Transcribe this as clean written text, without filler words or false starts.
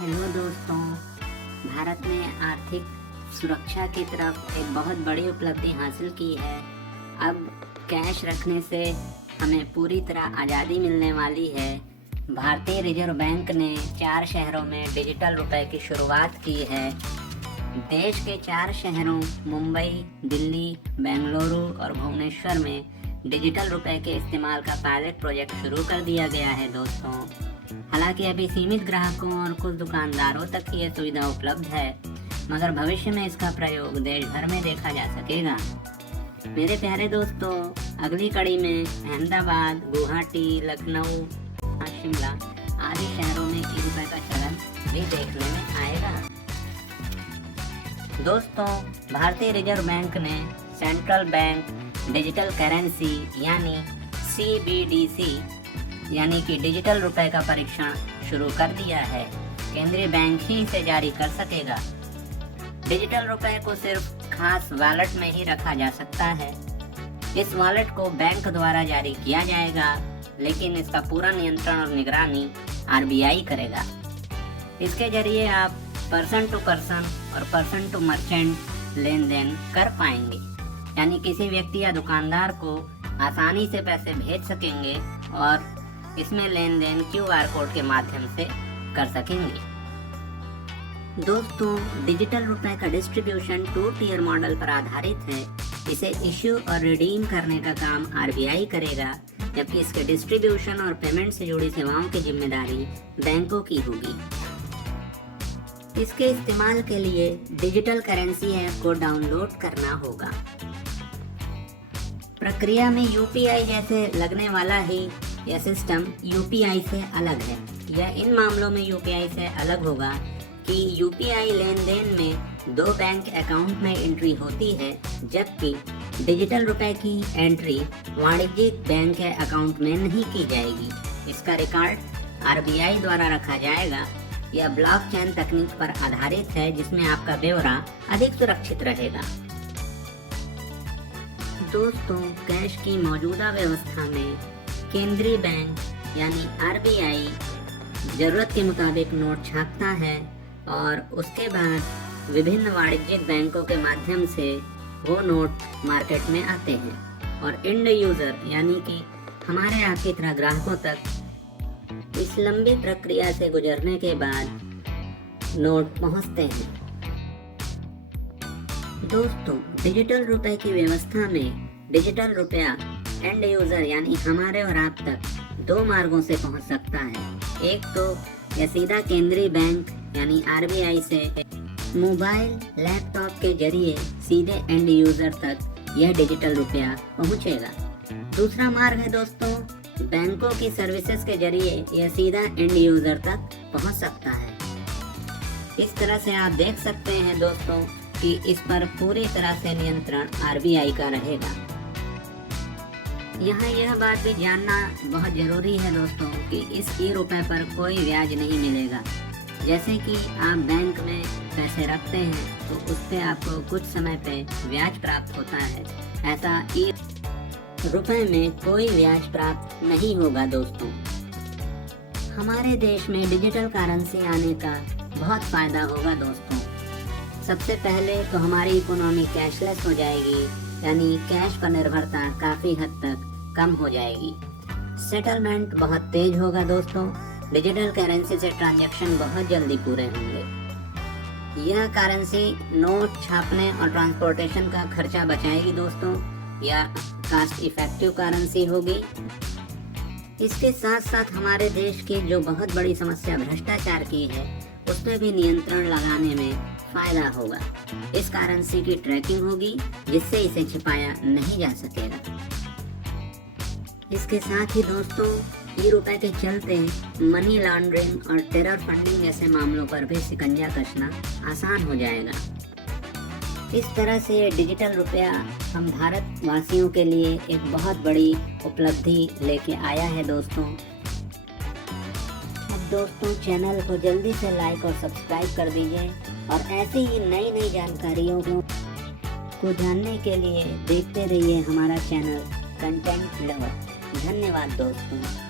Hello दोस्तों, भारत ने आर्थिक सुरक्षा की तरफ एक बहुत बड़ी उपलब्धि हासिल की है। अब कैश रखने से हमें पूरी तरह आज़ादी मिलने वाली है। भारतीय रिजर्व बैंक ने 4 शहरों में डिजिटल रुपए की शुरुआत की है। देश के 4 शहरों मुंबई, दिल्ली, बेंगलुरु और भुवनेश्वर में डिजिटल रुपए के इस्तेमाल का पायलट प्रोजेक्ट शुरू कर दिया गया है दोस्तों। हालांकि अभी सीमित ग्राहकों और कुछ दुकानदारों तक ही ये सुविधा उपलब्ध है, मगर भविष्य में इसका प्रयोग देश भर में देखा जा सकेगा। मेरे प्यारे दोस्तों, अगली कड़ी में अहमदाबाद, गुवाहाटी, लखनऊ, शिमला आदि शहरों में ई-रुपए का चलन भी देखने में आएगा। दोस्तों, भारतीय रिजर्व बैंक ने सेंट्रल बैंक डिजिटल करेंसी यानी CBDC यानी कि डिजिटल रुपए का परीक्षण शुरू कर दिया है। केंद्रीय बैंक ही इसे जारी कर सकेगा। डिजिटल रुपए को सिर्फ खास वॉलेट में ही रखा जा सकता है। इस वॉलेट को बैंक द्वारा जारी किया जाएगा, लेकिन इसका पूरा नियंत्रण और निगरानी RBI करेगा। इसके जरिए आप पर्सन टू पर्सन और पर्सन टू मर्चेंट लेन देन कर पाएंगे, यानी किसी व्यक्ति या दुकानदार को आसानी से पैसे भेज सकेंगे और इसमें लेन देन QR कोड के माध्यम से कर सकेंगे। दोस्तों, डिजिटल रुपए का डिस्ट्रीब्यूशन 2 टियर मॉडल पर आधारित है। इसे इश्यू और रिडीम करने का काम RBI करेगा, जबकि इसके डिस्ट्रीब्यूशन और पेमेंट से जुड़ी सेवाओं की जिम्मेदारी बैंकों की होगी। इसके इस्तेमाल के लिए डिजिटल करेंसी ऐप को डाउनलोड करना होगा। प्रक्रिया में UPI जैसे लगने वाला ही यह सिस्टम UPI से अलग है। यह इन मामलों में UPI से अलग होगा कि UPI लेन देन में 2 बैंक अकाउंट में एंट्री होती है, जबकि डिजिटल रुपए की एंट्री वाणिज्यिक बैंक के अकाउंट में नहीं की जाएगी। इसका रिकॉर्ड RBI द्वारा रखा जाएगा। यह ब्लॉकचेन तकनीक पर आधारित है, जिसमें आपका ब्यौरा अधिक सुरक्षित रहेगा। दोस्तों, कैश की मौजूदा व्यवस्था में केंद्रीय बैंक यानी RBI जरूरत के मुताबिक नोट छापता है और उसके बाद विभिन्न वाणिज्यिक बैंकों के माध्यम से वो नोट मार्केट में आते हैं और एंड यूजर यानी कि हमारे आपकी तरह ग्राहकों तक इस लंबी प्रक्रिया से गुजरने के बाद नोट पहुंचते हैं। दोस्तों, डिजिटल रुपए की व्यवस्था में डिजिटल रुपया एंड यूजर यानी हमारे और आप तक 2 मार्गों से पहुंच सकता है। एक तो यह सीधा केंद्रीय बैंक यानी RBI से मोबाइल, लैपटॉप के जरिए सीधे एंड यूजर तक यह डिजिटल रुपया पहुंचेगा। दूसरा मार्ग है दोस्तों, बैंकों की सर्विसेज के जरिए यह सीधा एंड यूजर तक पहुंच सकता है। इस तरह से आप देख सकते हैं दोस्तों कि इस पर पूरी तरह से नियंत्रण RBI का रहेगा। यहाँ यह बात भी जानना बहुत ज़रूरी है दोस्तों कि इस ई-रुपए पर कोई ब्याज नहीं मिलेगा। जैसे कि आप बैंक में पैसे रखते हैं तो उस पर आपको कुछ समय पे ब्याज प्राप्त होता है, ऐसा ई-रुपए में कोई ब्याज प्राप्त नहीं होगा दोस्तों। हमारे देश में डिजिटल करेंसी आने का बहुत फ़ायदा होगा दोस्तों। सबसे पहले तो हमारी इकोनॉमी कैशलेस हो जाएगी, यानी कैश पर निर्भरता काफ़ी हद तक कम हो जाएगी। सेटलमेंट बहुत तेज होगा दोस्तों। डिजिटल करेंसी से ट्रांजैक्शन बहुत जल्दी पूरे होंगे। यह करेंसी नोट छापने और ट्रांसपोर्टेशन का खर्चा बचाएगी दोस्तों। यह कास्ट इफेक्टिव करेंसी होगी। इसके साथ साथ हमारे देश की जो बहुत बड़ी समस्या भ्रष्टाचार की है, उस पर भी नियंत्रण लगाने में फायदा होगा। इस करेंसी की ट्रैकिंग होगी, जिससे इसे छिपाया नहीं जा सकेगा। इसके साथ ही दोस्तों, ई-रुपए के चलते मनी लॉन्ड्रिंग और टेरर फंडिंग जैसे मामलों पर भी शिकंजा कसना आसान हो जाएगा। इस तरह से डिजिटल रुपया हम भारत वासियों के लिए एक बहुत बड़ी उपलब्धि लेके आया है दोस्तों। अब दोस्तों, चैनल को जल्दी से लाइक और सब्सक्राइब कर दीजिए और ऐसी ही नई नई जानकारियों को जानने के लिए देखते रहिए हमारा चैनल कंटेंट लवर। धन्यवाद दोस्तों।